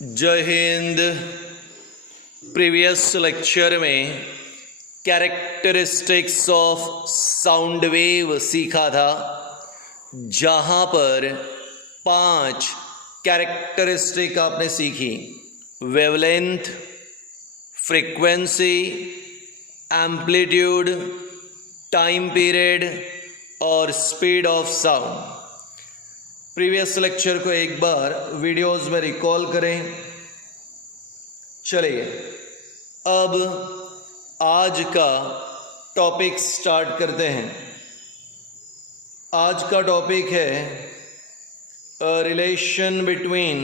जय हिंद। Previous lecture में कैरेक्टरिस्टिक्स ऑफ साउंड वेव सीखा था, जहाँ पर 5 कैरेक्टरिस्टिक आपने सीखी: wavelength, frequency, amplitude, time period और speed of sound. Previous lecture को एक बार वीडियोस में रिकॉल करें। चलिए अब आज का टॉपिक स्टार्ट करते हैं। आज का टॉपिक है relation between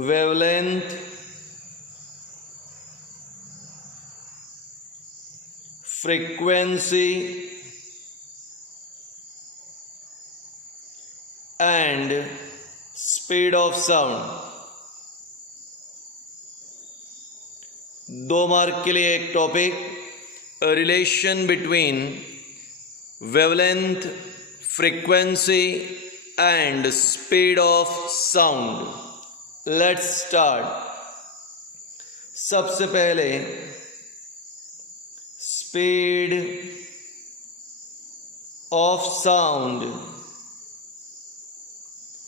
wavelength, frequency and speed of sound। 2 mark के लिए एक topic, relation between wavelength, frequency and speed of sound. Let's start. सबसे पहले स्पीड ऑफ साउंड,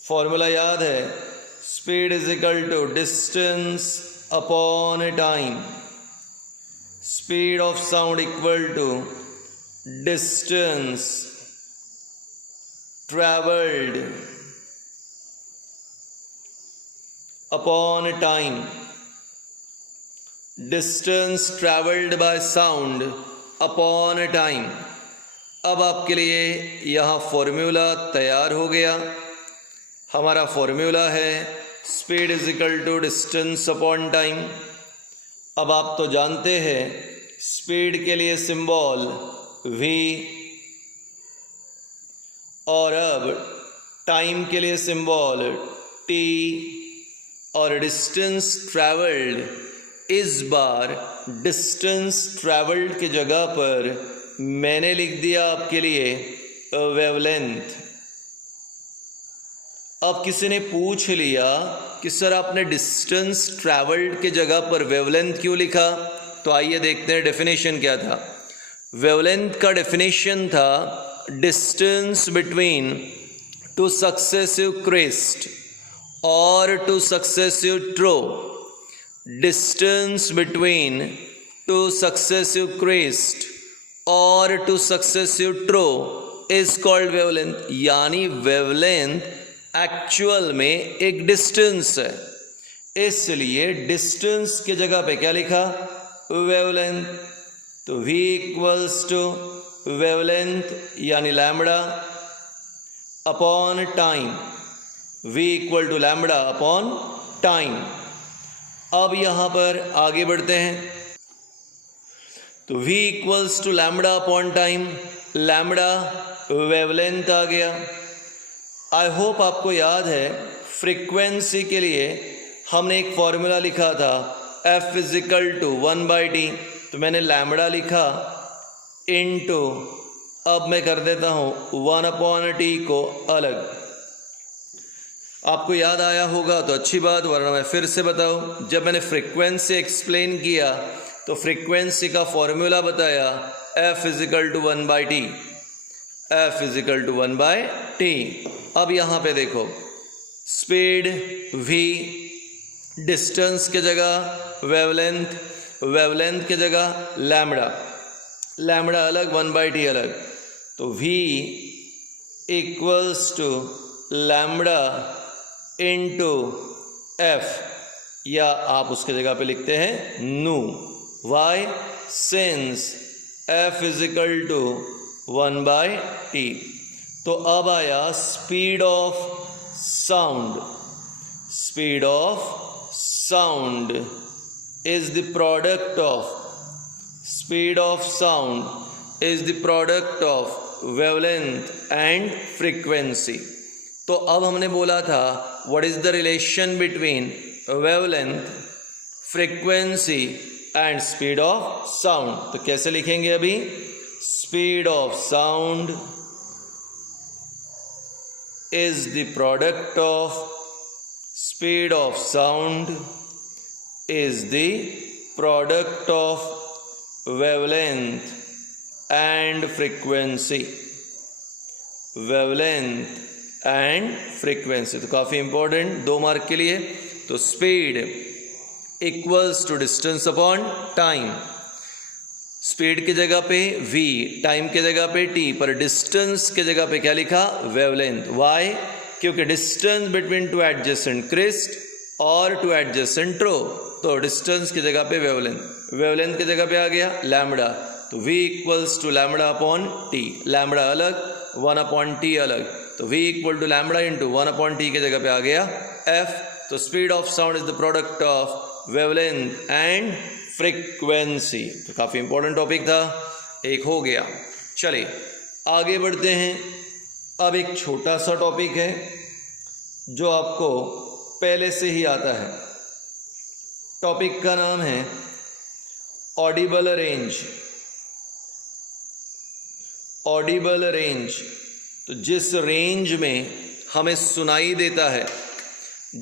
फॉर्मूला याद है, speed is equal to distance upon time. Speed of sound equal to distance travelled upon time. Distance travelled by sound upon time. अब आपके लिए यहाँ formula तैयार हो गया। हमारा फॉर्मूला है speed is equal to distance upon time. अब आप तो जानते हैं स्पीड के लिए सिंबल v, और अब टाइम के लिए सिंबल t, और डिस्टेंस ट्रैवल्ड, इस बार डिस्टेंस ट्रैवल्ड की जगह पर मैंने लिख दिया आपके लिए वेवलेंथ। अब किसी ने पूछ लिया कि सर आपने डिस्टेंस ट्रैवल्ड की जगह पर वेवलेंथ क्यों लिखा? तो आइए देखते हैं डेफिनेशन क्या था। वेवलेंथ का डेफिनेशन था डिस्टेंस बिटवीन 2 सक्सेसिव क्रेस्ट और 2 successive trough. Distance between 2 successive crest और 2 successive trough is called wavelength. यानी वेवलेंथ एक्चुअल में एक डिस्टेंस है, इसलिए डिस्टेंस की जगह पे क्या लिखा? वेवलेंथ। तो v इक्वल्स टू वेवलेंथ यानी lambda upon time. v equal to lambda upon time. अब यहाँ पर आगे बढ़ते हैं। तो v equals to lambda upon time, lambda wavelength आ गया। आई होप आपको याद है फ्रीक्वेंसी के लिए हमने एक फॉर्मूला लिखा था f is equal to 1/t। तो मैंने लैम्बडा लिखा इनटू, अब मैं कर देता हूँ 1/t को अलग। आपको याद आया होगा तो अच्छी बात, वरना मैं फिर से बताऊं। जब मैंने फ्रीक्वेंसी एक्सप्लेन किया तो फ्रीक्वेंसी का फॉर्मूला बताया f is equal to 1/t। f is equal to 1/t। अब यहाँ पे देखो, स्पीड v, डिस्टेंस की जगह वेवलेंथ, वेवलेंथ की जगह लैम्बडा, लैम्बडा अलग 1/t अलग। तो v equals to lambda into f, या आप उसके जगह पे लिखते हैं nu. Why? Since f is equal to 1/t। तो अब आया speed of sound. Speed of sound is the product of, speed of sound is the product of wavelength and frequency. तो अब हमने बोला था what is the relation between wavelength, frequency and speed of sound. तो कैसे लिखेंगे? अभी speed of sound is the product of speed of sound is the product of wavelength and frequency. wavelength and frequency, तो काफ़ी important 2 mark के लिए। तो speed equals to distance upon time. Speed की जगह पे v, टाइम की जगह पे t, पर डिस्टेंस की जगह पे क्या लिखा? वेवलेंथ। वाई? क्योंकि distance between two adjacent crest और टू एडजेसेंट रो, तो डिस्टेंस की जगह पे वेवलेंथ, वेवलेंथ की जगह पे आ गया लैम्बडा, तो v equals to lambda upon t। Lambda अलग, 1 अपॉन t अलग, तो v equal to lambda into 1 upon t के जगह पे आ गया f। तो speed of sound is the product of wavelength and frequency. तो काफ़ी इंपॉर्टेंट टॉपिक था, एक हो गया। चलिए आगे बढ़ते हैं। अब एक छोटा सा टॉपिक है जो आपको पहले से ही आता है। टॉपिक का नाम है ऑडिबल रेंज। ऑडिबल रेंज, तो जिस रेंज में हमें सुनाई देता है,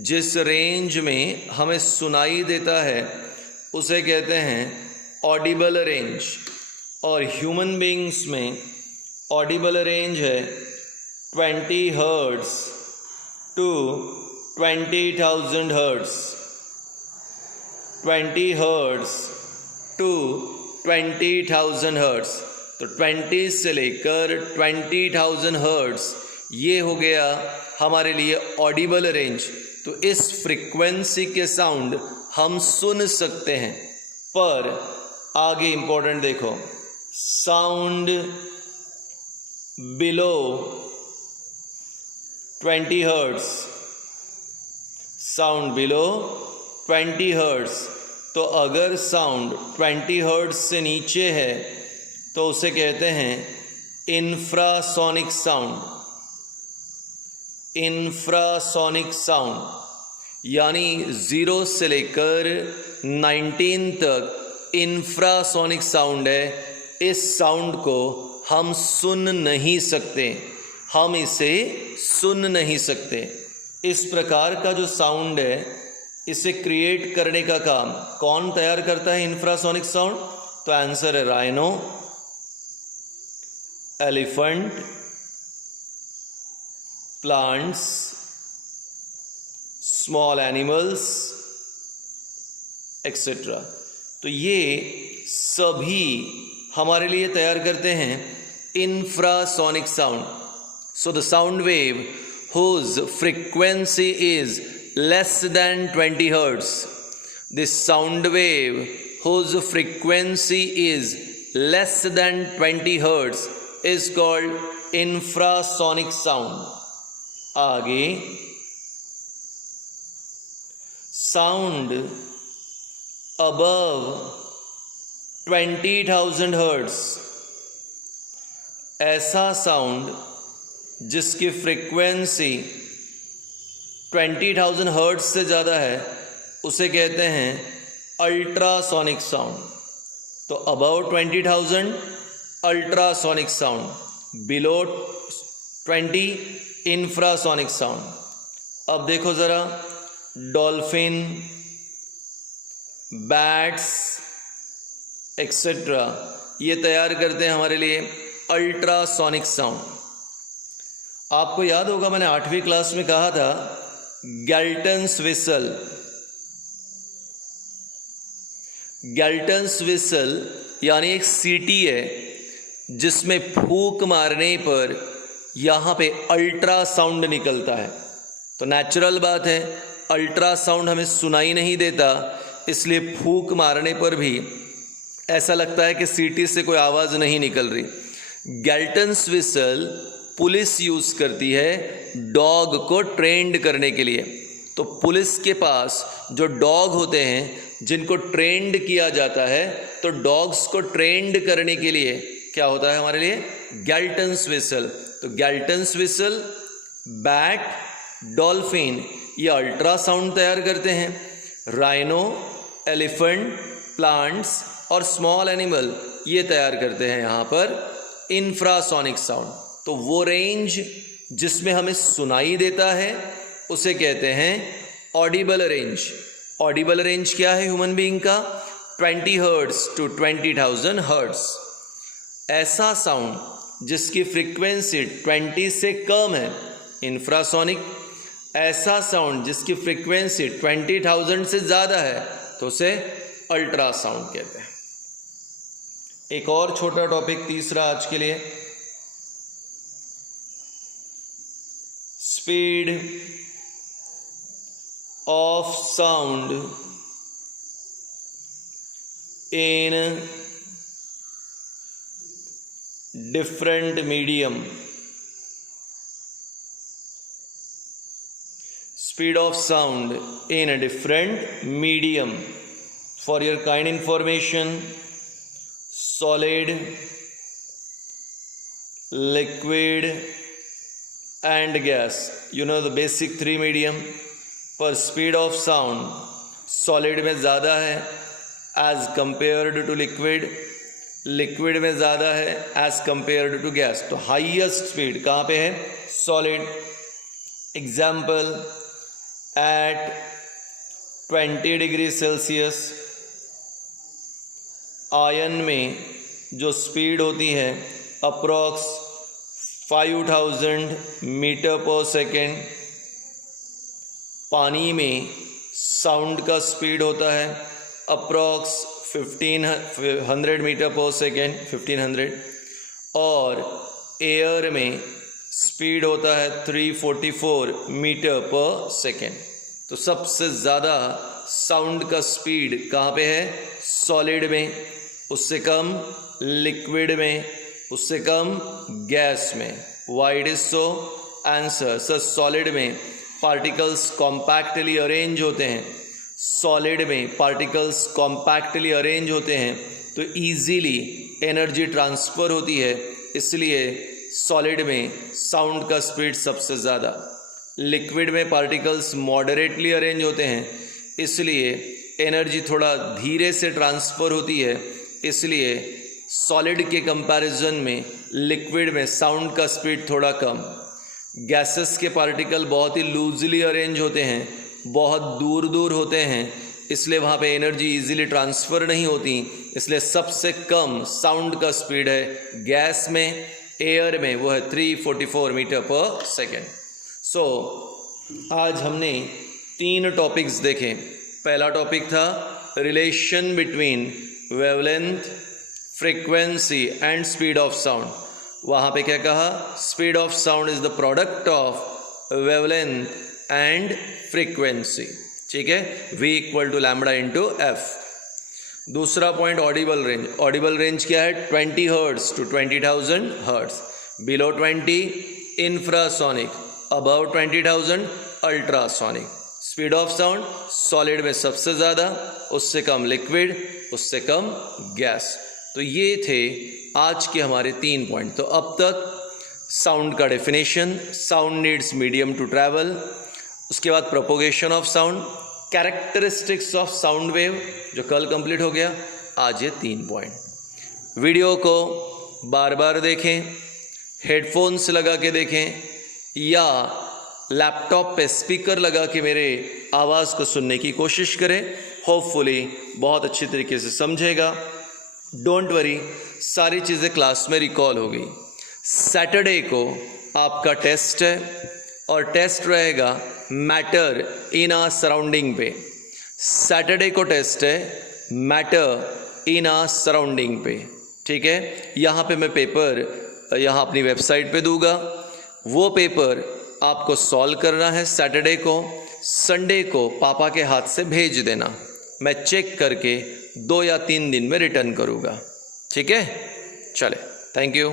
जिस रेंज में हमें सुनाई देता है उसे कहते हैं ऑडिबल रेंज। और ह्यूमन बीइंग्स में ऑडिबल रेंज है 20 hertz to 20,000 hertz. 20 hertz to 20,000 hertz, तो 20 से लेकर 20,000 हर्ट्ज, ये हो गया हमारे लिए ऑडिबल रेंज। तो इस फ्रीक्वेंसी के साउंड हम सुन सकते हैं। पर आगे इंपॉर्टेंट देखो, sound below 20 hertz, sound below 20 hertz, तो अगर साउंड 20 हर्ट्ज से नीचे है तो उसे कहते हैं इंफ्रासोनिक साउंड। इंफ्रासोनिक साउंड यानी 0 से लेकर 19 तक इंफ्रासोनिक साउंड है। इस साउंड को हम सुन नहीं सकते, हम इसे सुन नहीं सकते। इस प्रकार का जो साउंड है इसे क्रिएट करने का काम कौन तैयार करता है? Infrasonic sound. तो आंसर है rhino, elephant, plants, small animals etcetera. तो ये सभी हमारे लिए तैयार करते हैं infrasonic sound. So the sound wave whose frequency is less than 20 hertz, this sound wave whose frequency is less than 20 hertz is called infrasonic sound. आगे sound above 20,000 hertz, ऐसा साउंड जिसकी फ्रीक्वेंसी 20,000 हर्ट्ज से ज़्यादा है उसे कहते हैं ultrasonic sound. तो above 20,000 ultrasonic sound, below 20 infrasonic sound. अब देखो ज़रा, डॉल्फिन, बैट्स एक्सेट्रा ये तैयार करते हैं हमारे लिए अल्ट्रासोनिक साउंड। आपको याद होगा मैंने 8वीं क्लास में कहा था गैल्टन्स विसल। गैल्टन्स विसल यानी एक सीटी है जिसमें फूंक मारने पर यहाँ पे अल्ट्रासाउंड निकलता है। तो नेचुरल बात है, अल्ट्रासाउंड हमें सुनाई नहीं देता, इसलिए फूंक मारने पर भी ऐसा लगता है कि सीटी से कोई आवाज़ नहीं निकल रही। गैल्टन्स विसल पुलिस यूज़ करती है डॉग को ट्रेंड करने के लिए। तो पुलिस के पास जो डॉग होते हैं जिनको ट्रेंड किया जाता है, तो डॉग्स को ट्रेंड करने के लिए क्या होता है हमारे लिए? गैल्टन्स विसल। तो गैल्टन्स विसल, बैट, डॉल्फिन ये अल्ट्रासाउंड तैयार करते हैं। राइनो, एलिफेंट, प्लांट्स और स्मॉल एनिमल ये तैयार करते हैं यहाँ पर इंफ्रासोनिक साउंड, तो वो रेंज जिसमें हमें सुनाई देता है उसे कहते हैं ऑडिबल रेंज। ऑडिबल रेंज क्या है ह्यूमन बीइंग का? 20 हर्ट्ज टू 20,000 हर्ट्ज। ऐसा साउंड जिसकी फ्रीक्वेंसी 20 से कम है इंफ्रासोनिक। ऐसा साउंड जिसकी फ्रीक्वेंसी 20,000 से ज़्यादा है तो उसे अल्ट्रासाउंड कहते हैं। एक और छोटा टॉपिक तीसरा आज के लिए, speed of sound in different medium. Speed of sound in a different medium. For your kind information, solid, liquid and gas. You know the basic three medium. पर speed of sound solid में ज़्यादा है as compared to liquid, liquid में ज़्यादा है as compared to gas. तो highest speed कहाँ पे है? Solid. Example, at 20 degree Celsius ion में जो स्पीड होती है अप्रॉक्स 5000 मीटर पर सेकेंड। पानी में साउंड का स्पीड होता है अप्रॉक्स 1500 मीटर पर सेकेंड, 1500। और एयर में स्पीड होता है 344 मीटर पर सेकेंड। तो सबसे ज़्यादा साउंड का स्पीड कहाँ पे है? सॉलिड में, उससे कम लिक्विड में, उससे कम गैस में। Why it is so? Answer, sir solid में पार्टिकल्स कॉम्पैक्टली अरेंज होते हैं। सॉलिड में पार्टिकल्स कॉम्पैक्टली अरेंज होते हैं तो इजीली एनर्जी ट्रांसफ़र होती है, इसलिए सॉलिड में साउंड का स्पीड सबसे ज़्यादा। लिक्विड में पार्टिकल्स मॉडरेटली अरेंज होते हैं, इसलिए एनर्जी थोड़ा धीरे से ट्रांसफ़र होती है, इसलिए सॉलिड के कंपैरिजन में लिक्विड में साउंड का स्पीड थोड़ा कम। गैसेस के पार्टिकल बहुत ही लूजली अरेंज होते हैं, बहुत दूर दूर होते हैं, इसलिए वहाँ पे एनर्जी इजीली ट्रांसफ़र नहीं होती, इसलिए सबसे कम साउंड का स्पीड है गैस में। एयर में वो है 344 मीटर पर सेकेंड। सो आज हमने 3 टॉपिक्स देखे। पहला टॉपिक था relation between wavelength, frequency and speed of sound. वहाँ पे क्या कहा? Speed of sound is the product of wavelength and frequency. ठीक है, V = लैम्बडा इंटू एफ। दूसरा point audible range. Audible range क्या है? 20 hertz to 20,000 hertz. Below 20 infrasonic, above 20,000 ultrasonic. Speed of sound solid में सबसे ज़्यादा, उससे कम लिक्विड, उससे कम गैस। तो ये थे आज के हमारे 3 पॉइंट। तो अब तक साउंड का definition, sound needs medium to travel, उसके बाद propagation of sound, characteristics of sound wave जो कल कंप्लीट हो गया। आज ये 3 पॉइंट। वीडियो को बार बार देखें, हेडफोन्स लगा के देखें या लैपटॉप पे स्पीकर लगा के मेरे आवाज़ को सुनने की कोशिश करें। होपफुली बहुत अच्छी तरीके से समझेगा। डोंट वरी, सारी चीज़ें क्लास में रिकॉल होगी। सैटरडे को आपका टेस्ट है और टेस्ट रहेगा मैटर इन आ सराउंडिंग पे। सैटरडे को टेस्ट है मैटर इन आ सराउंडिंग पे। ठीक है, यहाँ पे मैं पेपर यहाँ अपनी वेबसाइट पे दूंगा। वो पेपर आपको सॉल्व करना है सैटरडे को। संडे को पापा के हाथ से भेज देना, मैं चेक करके 2 या 3 दिन में रिटर्न करूँगा। ठीक है, चले, थैंक यू।